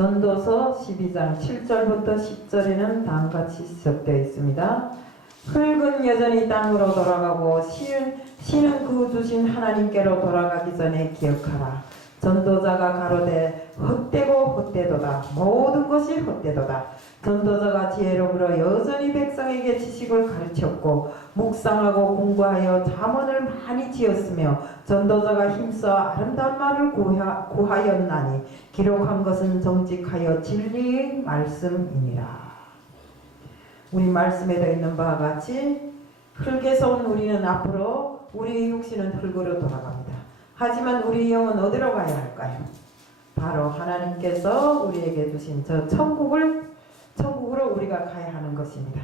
전도서 12장 7절부터 10절에는 다음같이 지적되어 있습니다. 흙은 여전히 땅으로 돌아가고 씨는 그 주신 하나님께로 돌아가기 전에 기억하라. 전도자가 가로되 헛되고 헛되도다. 모든 것이 헛되도다. 전도자가 지혜로움으로 여전히 백성에게 지식을 가르쳤고 묵상하고 공부하여 잠언을 많이 지었으며 전도자가 힘써 아름다운 말을 구하였나니 기록한 것은 정직하여 진리의 말씀이니라. 우리 말씀에도 있는 바와 같이 흙에서 온 우리는 앞으로 우리의 육신은 흙으로 돌아갑니다. 하지만 우리 영은 어디로 가야 할까요? 바로 하나님께서 우리에게 주신 저 천국으로 우리가 가야 하는 것입니다.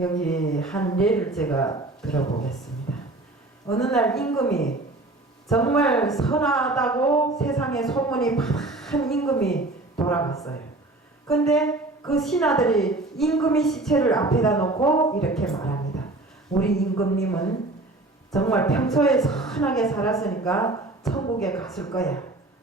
여기 한 예를 제가 들어보겠습니다. 어느 날 임금이 정말 선하다고 세상에 소문이 파란 임금이 돌아갔어요. 근데 그 신하들이 임금의 시체를 앞에다 놓고 이렇게 말합니다. 우리 임금님은 정말 평소에 선하게 살았으니까 천국에 갔을 거야.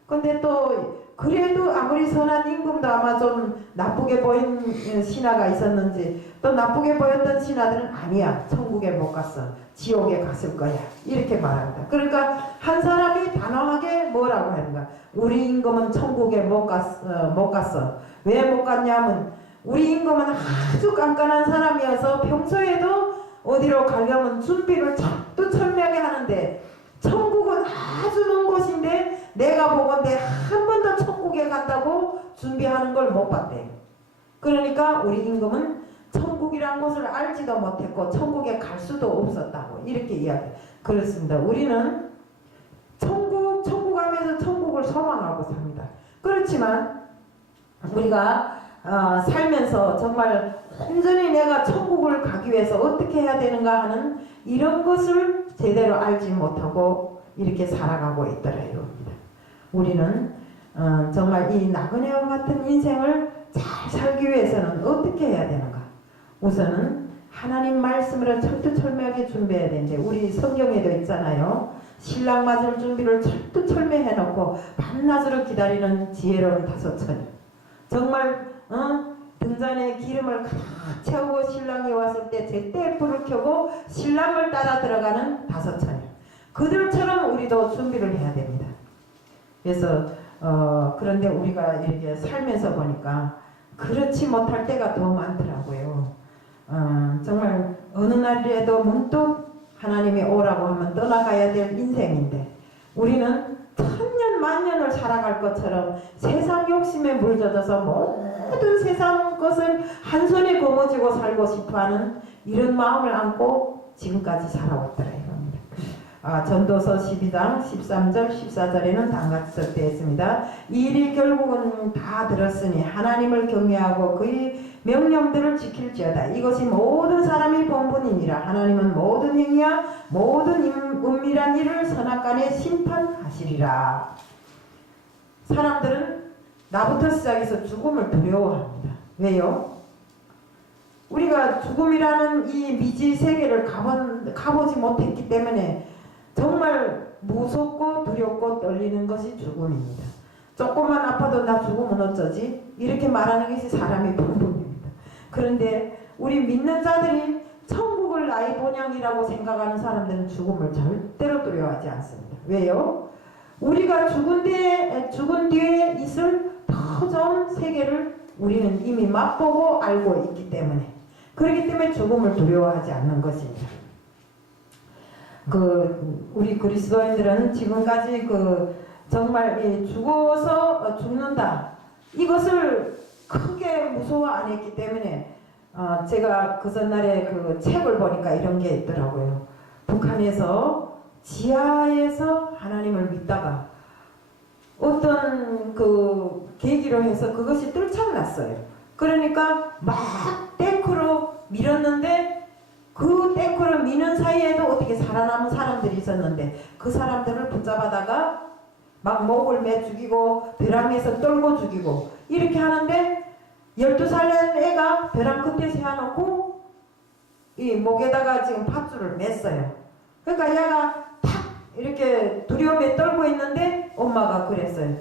근데 또 그래도 아무리 선한 임금도 아마 좀 나쁘게 보인 신하가 있었는지 또 나쁘게 보였던 신하들은 아니야, 천국에 못 갔어, 지옥에 갔을 거야, 이렇게 말합니다. 그러니까 한 사람이 단호하게 뭐라고 하는가? 우리 임금은 천국에 못 갔어. 왜 못 갔냐면 우리 임금은 아주 깐깐한 사람이어서 평소에도 어디로 가려면 준비를 철두철미하게 하는데 천국은 아주 먼 곳인데 내가 보건대 한 번도 천국에 간다고 준비하는 걸 못 봤대. 그러니까 우리 임금은 천국이란 곳을 알지도 못했고 천국에 갈 수도 없었다고 이렇게 이야기해요. 그렇습니다. 우리는 천국 하면서 천국을 소망하고 삽니다. 그렇지만 우리가 살면서 정말 온전히 내가 천국을 가기 위해서 어떻게 해야 되는가 하는 이런 것을 제대로 알지 못하고 이렇게 살아가고 있더래요. 우리는 정말 이 나그네와 같은 인생을 잘 살기 위해서는 어떻게 해야 되는가? 우선은 하나님 말씀으로 철두철미하게 준비해야 되는데 우리 성경에도 있잖아요. 신랑 맞을 준비를 철두철미 해놓고 밤낮으로 기다리는 지혜로운 다섯 처녀. 정말 등잔에 기름을 가득 채우고 신랑이 왔을 때 제때 불을 켜고 신랑을 따라 들어가는 다섯 처녀. 그들처럼 우리도 준비를 해야 됩니다. 그래서 그런데 우리가 이렇게 살면서 보니까 그렇지 못할 때가 더 많더라고요. 정말 어느 날에도 문득 하나님이 오라고 하면 떠나가야 될 인생인데 우리는 천년 만년을 살아갈 것처럼 세상 욕심에 물젖어서 모든 세상 것을 한 손에 거머쥐고 살고 싶어하는 이런 마음을 안고 지금까지 살아왔더래요. 전도서 12장 13절 14절에는 다음같이 적되어 있습니다. 이 일이 결국은 다 들었으니 하나님을 경외하고 그의 명령들을 지킬지어다. 이것이 모든 사람이 본분이니라. 하나님은 모든 행위와 모든 은밀한 일을 선악간에 심판하시리라. 사람들은 나부터 시작해서 죽음을 두려워합니다. 왜요? 우리가 죽음이라는 이 미지 세계를 가보지 못했기 때문에 정말 무섭고 두렵고 떨리는 것이 죽음입니다. 조금만 아파도 나 죽으면 어쩌지? 이렇게 말하는 것이 사람의 본분입니다. 그런데 우리 믿는 자들이 천국을 나의 본향이라고 생각하는 사람들은 죽음을 절대로 두려워하지 않습니다. 왜요? 우리가 죽은 뒤에 있을 더 좋은 세계를 우리는 이미 맛보고 알고 있기 때문에 그렇기 때문에 죽음을 두려워하지 않는 것입니다. 우리 그리스도인들은 지금까지 정말 죽어서 죽는다 이것을 크게 무서워 안 했기 때문에 제가 그 전날에 책을 보니까 이런 게 있더라고요. 북한에서 지하에서 하나님을 믿다가 어떤 계기로 해서 그것이 뜰창났어요. 그러니까 막 탱크로 밀었는데 그 탱크를 미는 사이에도 어떻게 살아남은 사람들이 있었는데 그 사람들을 붙잡아다가 막 목을 매 죽이고 벼랑에서 떨고 죽이고 이렇게 하는데 12살 된 애가 벼랑 끝에 세워놓고 이 목에다가 지금 밧줄을 맸어요. 그러니까 얘가 탁 이렇게 두려움에 떨고 있는데 엄마가 그랬어요.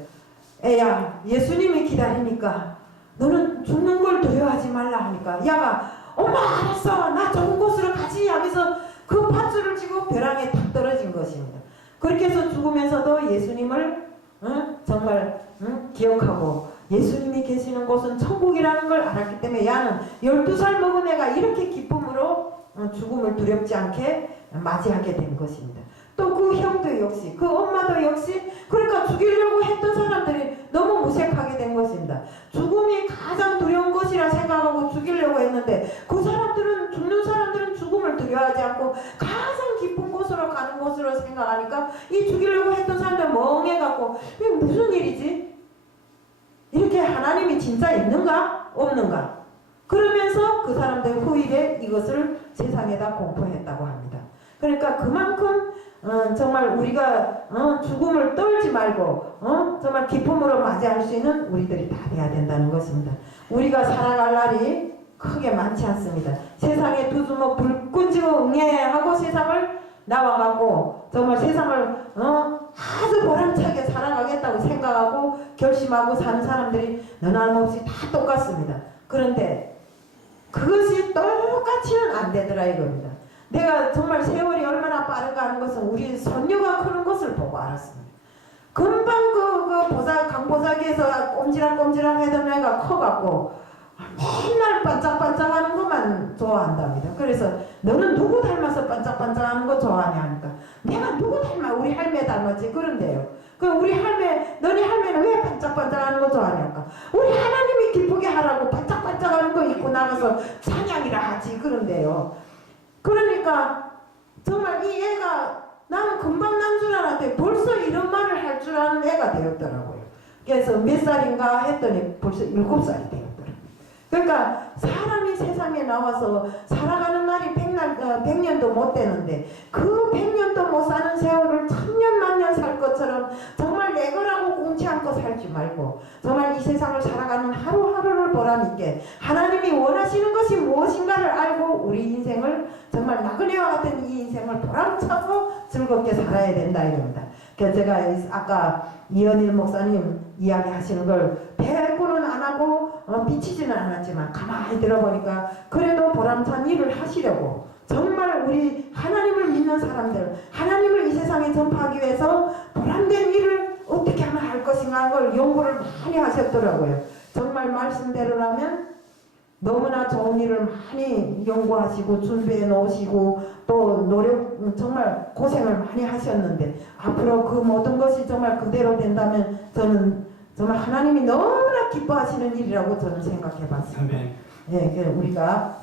애야, 예수님이 기다리니까 너는 죽는 걸 두려워하지 말라 하니까 야가 엄마 알았어, 나 좋은 곳으로 가지 하면서 그 밧줄을 쥐고 벼랑에 탁 떨어진 것입니다. 그렇게 해서 죽으면서도 예수님을 정말 기억하고 예수님이 계시는 곳은 천국이라는 걸 알았기 때문에 야는 12살 먹은 애가 이렇게 기쁨으로 죽음을 두렵지 않게 맞이하게 된 것입니다. 또 그 형도 역시, 그 엄마도 역시, 그러니까 죽이려고 했던 사람들이 너무 무색하게 된 것입니다. 죽음이 가장 두려운 것이라 생각하고 죽이려고 했는데 그 사람들은, 죽는 사람들은 죽음을 두려워하지 않고 가장 깊은 곳으로 가는 곳으로 생각하니까 이 죽이려고 했던 사람들 멍해갖고 이게 무슨 일이지? 이렇게 하나님이 진짜 있는가? 없는가? 그러면서 그 사람들 후일에 이것을 세상에다 공포했다고 합니다. 그러니까 그만큼 정말 우리가 죽음을 떨지 말고 정말 기쁨으로 맞이할 수 있는 우리들이 다 돼야 된다는 것입니다. 우리가 살아갈 날이 크게 많지 않습니다. 세상에 두 주먹 불 쥐고 응애하고 세상을 나와가고 정말 세상을 아주 보람차게 살아가겠다고 생각하고 결심하고 사는 사람들이 너나름없이 다 똑같습니다. 그런데 그것이 똑같이는 안 되더라 이겁니다. 내가 정말 세월이 얼마나 빠른가 하는 것은 우리 손녀가 크는 것을 보고 알았습니다. 금방 강보자기에서 꼼지락꼼지락 하던 애가 커갖고 맨날 반짝반짝하는 것만 좋아한답니다. 그래서 너는 누구 닮아서 반짝반짝하는 거 좋아하냐 하니까 내가 누구 닮아? 우리 할매 닮았지. 그런데요. 그 우리 할매, 너네 할매는 왜 반짝반짝하는 거 좋아하냐까? 우리 하나님이 기쁘게 하라고 반짝반짝하는 거 입고 나가서 찬양이라 하지. 그런데요. 그러니까 정말 이 애가 나는 금방 난 줄 알았는데 벌써 이런 말을 할 줄 아는 애가 되었더라고요. 그래서 몇 살인가 했더니 벌써 7살이 되었더라고요. 그러니까 사람이 세상에 나와서 살아가는 날이 100년도 못 되는데 그 100년도 못 사는 세월을 1000년 만년 살 것처럼 정말 내 거라고 꽁치 않고 살지 말고 정말 이 세상을 살아가는 하루하루를 보람있게 하나님이 원하시는 것이 무엇인가를 알고 우리 인생을 정말 나그네와 같은 이 인생을 보람차고 즐겁게 살아야 된다 이럽니다. 그래서 제가 아까 이현일 목사님 이야기하시는 걸 대꾸는 안 하고 비치지는 않았지만 가만히 들어보니까 그래도 보람찬 일을 하시려고 정말 우리 하나님을 믿는 사람들, 하나님을 이 세상에 전파하기 위해서 보람된 일을 어떻게 하면 할 것인가 하는 걸 연구를 많이 하셨더라고요. 정말 말씀대로라면 너무나 좋은 일을 많이 연구하시고 준비해 놓으시고 또 노력 정말 고생을 많이 하셨는데 앞으로 그 모든 것이 정말 그대로 된다면 저는 정말 하나님이 너무나 기뻐하시는 일이라고 저는 생각해 봤습니다. 예, 우리가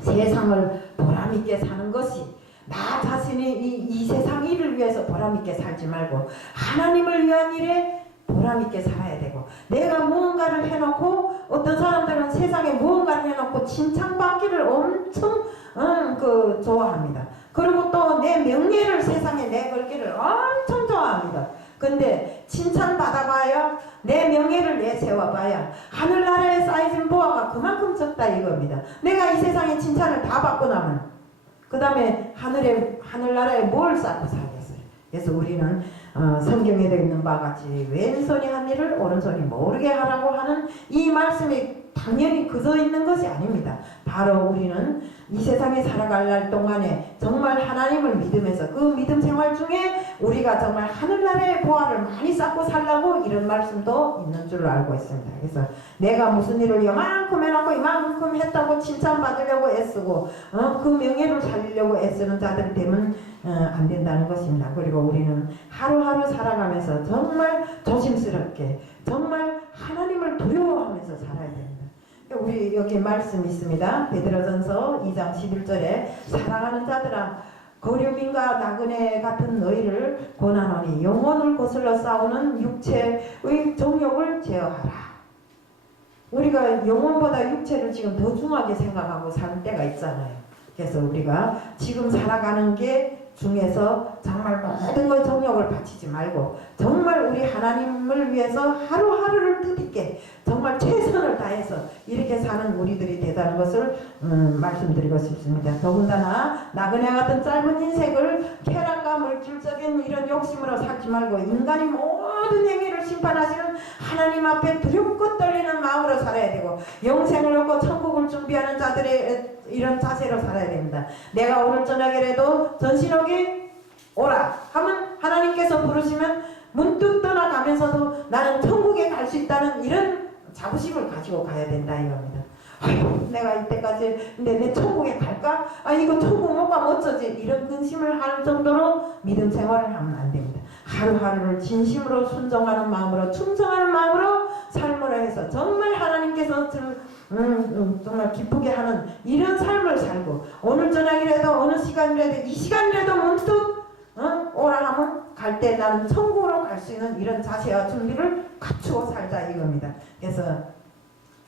세상을 보람있게 사는 것이 나 자신이 이 세상 일을 위해서 보람있게 살지 말고 하나님을 위한 일에 보람있게 살아야 되고 내가 무언가를 해놓고 어떤 사람들은 세상에 무언가를 해놓고 칭찬받기를 엄청 좋아합니다. 그리고 또 내 명예를 세상에 내걸기를 엄청 좋아합니다. 근데 칭찬받아봐야 내 명예를 내세워봐야 하늘나라에 쌓여진 보화가 그만큼 적다 이겁니다. 내가 이 세상에 칭찬을 다 받고 나면 그 다음에 하늘나라에 뭘 쌓고 살겠어요. 그래서 우리는 성경에 되어 있는 바와 같이 왼손이 한 일을 오른손이 모르게 하라고 하는 이 말씀이 당연히 그저 있는 것이 아닙니다. 바로 우리는 이 세상에 살아갈 날 동안에 정말 하나님을 믿으면서 그 믿음 생활 중에 우리가 정말 하늘나라의 보화를 많이 쌓고 살라고 이런 말씀도 있는 줄로 알고 있습니다. 그래서 내가 무슨 일을 이만큼 해놓고 이만큼 했다고 칭찬받으려고 애쓰고 그 명예를 살리려고 애쓰는 자들 되면 안 된다는 것입니다. 그리고 우리는 하루하루 살아가면서 정말 조심스럽게 정말 하나님을 두려워하면서 살아야 됩니다. 우리 여기 말씀이 있습니다. 베드로전서 2장 11절에 사랑하는 자들아 거류민과 나그네 같은 너희를 권하노니 영혼을 거슬러 싸우는 육체의 정욕을 제어하라. 우리가 영혼보다 육체를 지금 더 중하게 생각하고 사는 때가 있잖아요. 그래서 우리가 지금 살아가는 게 중에서 정말 모든 걸 정욕을 바치지 말고 정말 우리 하나님을 위해서 하루하루를 뜻있게 정말 최선을 다해서 이렇게 사는 우리들이 되다는 것을 말씀드리고 싶습니다. 더군다나 나그네 같은 짧은 인생을 쾌락과 물질적인 이런 욕심으로 살지 말고 인간이 모든 행위를 심판하시는 하나님 앞에 두렵고 떨리는 마음으로 살아야 되고 영생을 얻고 천국을 준비하는 자들의 이런 자세로 살아야 됩니다. 내가 오늘 저녁에라도 전신옥에 오라 하면 하나님께서 부르시면 문득 떠나가면서도 나는 천국에 갈 수 있다는 이런 자부심을 가지고 가야 된다 이겁니다. 아이고 내가 이때까지 근데 내 천국에 갈까? 아 이거 천국 못 가면 어쩌지? 이런 근심을 할 정도로 믿음 생활을 하면 안 됩니다. 하루하루를 진심으로 순종하는 마음으로 충성하는 마음으로 삶으로 해서 정말 하나님께서 정말 기쁘게 하는 이런 삶을 살고 오늘 저녁이라도 어느 시간이라도 이 시간이라도 문득 오라 하면 갈 때 나는 천국으로 갈 수 있는 이런 자세와 준비를 갖추고 살자 이겁니다. 그래서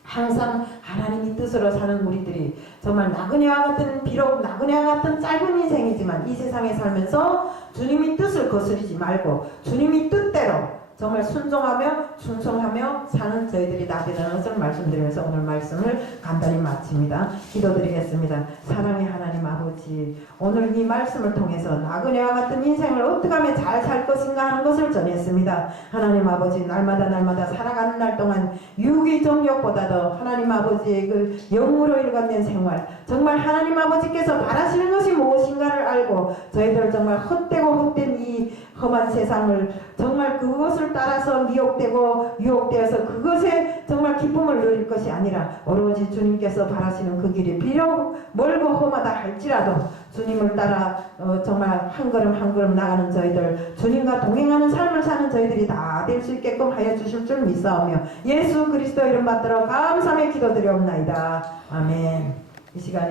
항상 하나님의 뜻으로 사는 우리들이 정말 나그네와 같은 비록 나그네와 같은 짧은 인생이지만 이 세상에 살면서 주님의 뜻을 거스르지 말고 주님의 뜻대로 정말 순종하며 충성하며 사는 저희들이 다 되는 것을 말씀드리면서 오늘 말씀을 간단히 마칩니다. 기도드리겠습니다. 사랑의 하나님 아버지, 오늘 이 말씀을 통해서 나그네와 같은 인생을 어떻게 하면 잘 살 것인가 하는 것을 전했습니다. 하나님 아버지, 날마다 살아가는 날 동안 육의 정욕보다도 하나님 아버지의 그 영으로 일관된 생활, 정말 하나님 아버지께서 바라시는 것이 무엇인가를 알고 저희들 정말 헛되고 헛된 이 험한 세상을 정말 그것을 따라서 미혹되고 유혹되어서 그것에 정말 기쁨을 누릴 것이 아니라 오로지 주님께서 바라시는 그 길이 비록 멀고 험하다 할지라도 주님을 따라 정말 한 걸음 한 걸음 나가는 저희들, 주님과 동행하는 삶을 사는 저희들이 다 될 수 있게끔 하여 주실 줄 믿사오며 예수 그리스도 이름 받들어 감사하며 기도드리옵나이다. 아멘. 이 시간에